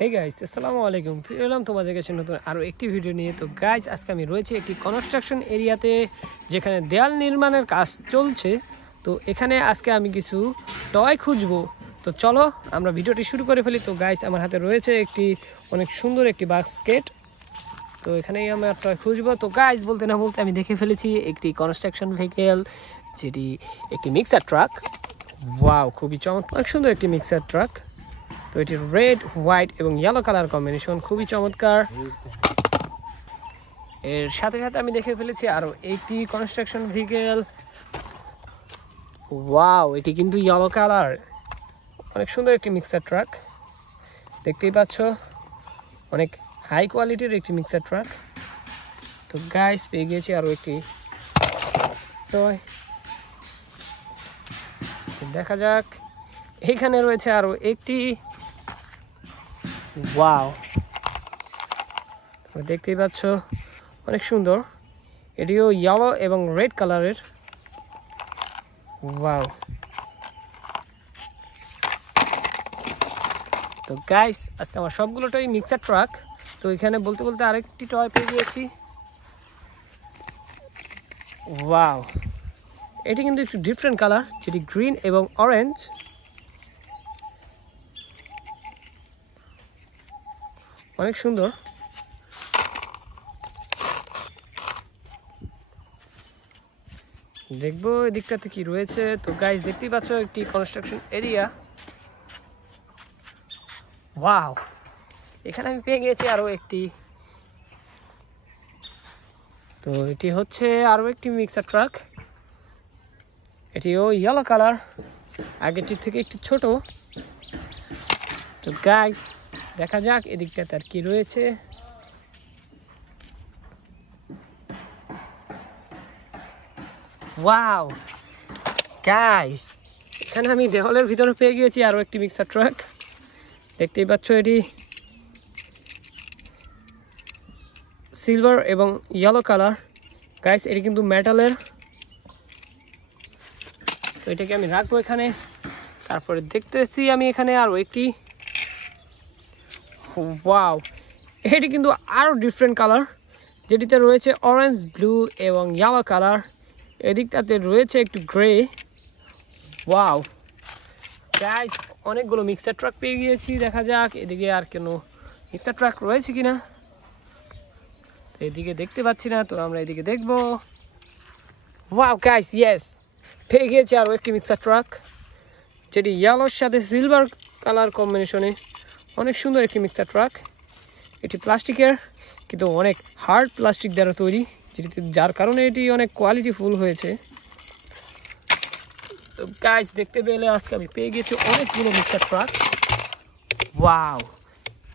Hey guys, আসসালামু আলাইকুম। ফিরে এলাম তোমাদের কাছে নতুন আরও একটি ভিডিও নিয়ে। তো গাইস, আজকে আমি রয়েছে একটি কনস্ট্রাকশন এরিয়াতে, যেখানে দেয়াল নির্মাণের কাজ চলছে। তো এখানে আজকে আমি কিছু টয় খুঁজবো। তো চলো আমরা ভিডিওটি শুরু করে ফেলি। তো গাইস, আমার হাতে রয়েছে একটি অনেক সুন্দর একটি বাস্কেট। তো এখানেই আমরা টয় খুঁজবো। তো গাইস, বলতে না বলতে আমি দেখে ফেলেছি একটি কনস্ট্রাকশন ভেহিকেল, যেটি একটি মিক্সার ট্রাক। ওয়াও, খুবই চমৎকার, অনেক সুন্দর একটি মিক্সার ট্রাক। তো এটি রেড, হোয়াইট এবং ইয়েলো কালার কম্বিনেশন, খুবই চমৎকার। এর সাথে সাথে আমি দেখে ফেলেছি আরও একটি কনস্ট্রাকশন ভেহিকেল। ওয়াও, এটি কিন্তু ইয়েলো কালার, অনেক সুন্দর একটি মিক্সার ট্রাক। দেখতেই পাচ্ছ, অনেক হাই কোয়ালিটির একটি মিক্সার ট্রাক। তো গাইস, পেয়ে গিয়েছি আরও একটি টয়। দেখা যাক, এখানে রয়েছে আরও একটি। ওয়াও, দেখতেই পাচ্ছ, অনেক সুন্দর। এটিও ইয়েলো এবং রেড কালারের। ওয়াও। তো গাইস, আজকে আমার সবগুলোটাই মিক্সার ট্রাক। তো এখানে বলতে বলতে আরেকটি টয় পেয়ে গিয়েছি। ওয়াও, এটি কিন্তু একটু ডিফারেন্ট কালার, যেটি গ্রিন এবং অরেঞ্জ। অনেক সুন্দর। দেখবো এদিকটাতে কি রয়েছে। তো গাইস, দেখতেই পাচ্ছ একটি কনস্ট্রাকশন এরিয়া। ওয়াও, এখানে আমি পেয়ে গিয়েছি আরো একটি। তো এটি হচ্ছে আরো একটি মিক্সার ট্রাক। এটিও ইয়েলো কালার, আগেরটির থেকে একটু ছোট। তো গাইস, দেখা যাক এদিকটাতে আর কি রয়েছে। ওয়াও গাইস, এখানে আমি দেওয়ালের ভিতরে পেয়ে গিয়েছি আরো একটি মিক্সার ট্রাক। দেখতেই পাচ্ছ, এটি সিলভার এবং ইয়েলো কালার। গাইস, এটি কিন্তু মেটালের। তো এটাকে আমি রাখবো এখানে। তারপরে দেখতেছি আমি এখানে আরো একটি। ওয়াও, এটি কিন্তু আরো ডিফারেন্ট কালার, যেটিতে রয়েছে অরেঞ্জ, ব্লু এবং ইয়েলো কালার। এদিকটাতে রয়েছে একটু গ্রে। ওয়াও গাইস, অনেকগুলো মিক্সার ট্রাক পেয়ে গিয়েছি। দেখা যাক এদিকে আর কোনো মিক্সার ট্রাক রয়েছে কিনা। তো এদিকে দেখতে পাচ্ছি না, তো আমরা এদিকে দেখবো। ওয়াও গাইস, ইয়েস, পেয়ে গিয়েছি আরও একটি মিক্সার ট্রাক, যেটি ইয়েলোর সাথে সিলভার কালার কম্বিনেশনে। অনেক সুন্দর একটি মিক্সার ট্রাক। এটি প্লাস্টিকের, কিন্তু অনেক হার্ড প্লাস্টিক দ্বারা তৈরি, যার কারণে এটি অনেক কোয়ালিটি ফুল হয়েছে। তো গাইস, দেখতে পেলে আজকে আমি পেয়ে গেছি অনেকগুলো মিক্সার ট্রাক। ওয়াও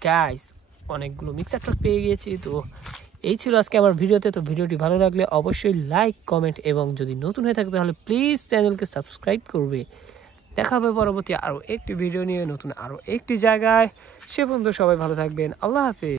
গাইস, অনেকগুলো মিক্সার ট্রাক পেয়ে গিয়েছি। তো এই ছিল আজকে আমার ভিডিওতে। তো ভিডিওটি ভালো লাগলে অবশ্যই লাইক, কমেন্ট এবং যদি নতুন হয়ে থাকে তাহলে প্লিজ চ্যানেলকে সাবস্ক্রাইব করবে। দেখা হবে পরবর্তী আরও একটি ভিডিও নিয়ে, নতুন আরও একটি জায়গায়। সে পর্যন্ত সবাই ভালো থাকবেন। আল্লাহ হাফেজ।